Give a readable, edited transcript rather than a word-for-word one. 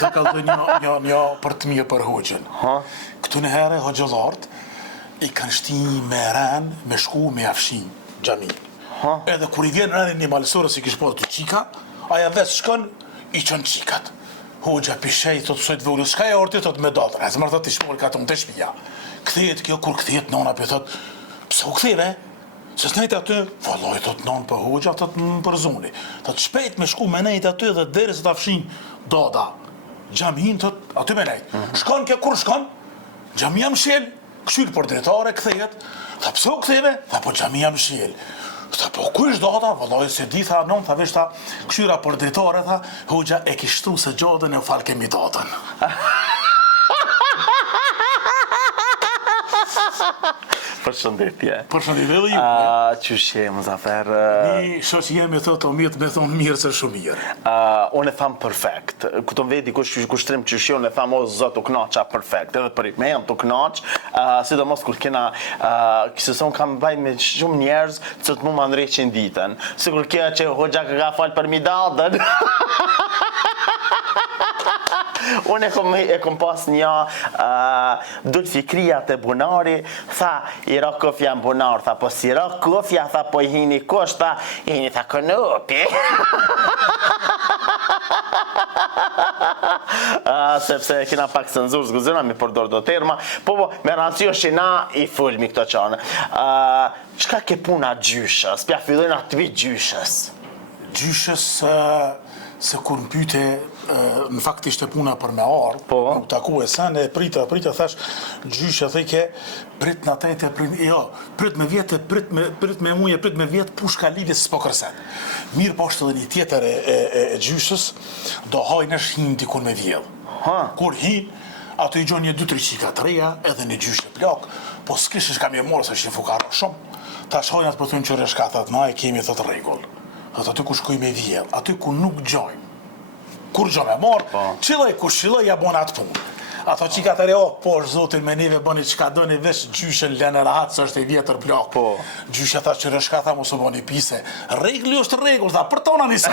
Të kalë një për të mirë për hoqën. Këtu në herë hoqëllartë i kanë shti me ren, me shku, me afshin, gjami. Edhe kur i vjen renin një malësore si kishë po të qika, aja vetë shkën, i qënë qikat. Hoxha pishej, thotë sojtë vëllë, shka e orti, thotë me datër, e zmërë thotë të shmorë ka të më të shpija. Këthejet kjo, kur këthejet nona për thotë, pëse u këtheve? Se s'nejtë aty, valoj, thotë nonë për hoxha, thotë më për zoni. Thotë shpejt me shku me nejtë aty dhe deri se të afshin dada. Gjamin, thotë, aty me nejtë. Shkon kjo, kur shkon? Gjamia mshel, këshyrë për dretare, këthejet. Tha, pëse u këtheve? Tha, po gjamia mshel. Tha, po ku ishtë data? Vëlloj, se di, tha, non, tha, vesh, tha, këshyra për dritare, tha, hoxha e kishtu se gjodën e u falë kemi datën. Përshëndetje. Përshëndetje dhe ju. Qysh je, Muzafer? Një shoq jemi thotë o mirë me thonë mirë se shumë mirë. Unë e thamë perfekt. Këton veti kushtrim qysh je, unë e thamë o zot u knaqa perfekt. Edhe për me jam të knaq, sidomos kur kena, kësë son kam baj me shumë njerëz që të mu më ndreqin ditën. Sikur kja që hoxha ka falë për mi datën. Unë e kom pas një dul fikria të bunari, tha, i ra kofja në bunar, tha, po si ra kofja, tha, po i hini kosh, tha, i hini, tha, kënopi. Sepse kena pak cenzur, zguzina mi përdor do terma, po, me racio shina i fulmi këto qanë. Qka ke puna gjyshës? Pja fillojnë atë vi gjyshës. Gjyshës, se kur më pyte, në fakt ishte puna për me arë, nuk taku e sen, e prita, thash, gjyshë, thejke, prit në tejte, prit me vjetë, prit me muje, prit me vjetë, pushka lidis s'po kërset. Mirë po është edhe një tjetër e gjyshës, do hajnë është hinë dikun me vjedhë. Kur hinë, ato i gjonë një 2-3 qika të reja, edhe një gjyshë plak, po s'kish është kam e morë, se është një fukarë shumë. Ta shhojnë atë për të në qërë shkatat, na e kemi thot regull. Thot aty ku shkoj me vjedhë, aty ku nuk gjojnë. Kur gjo me morë, qilaj ku shilaj, ja bon atë punë. Ato qika të reo, po është zotin me neve bëni qka dëni, vesh gjyshen lene rahat, së është e vjetër plak. Gjyshe tha që rëshka tha, mos u bëni pise. Regli është regull, tha, për tona njëse.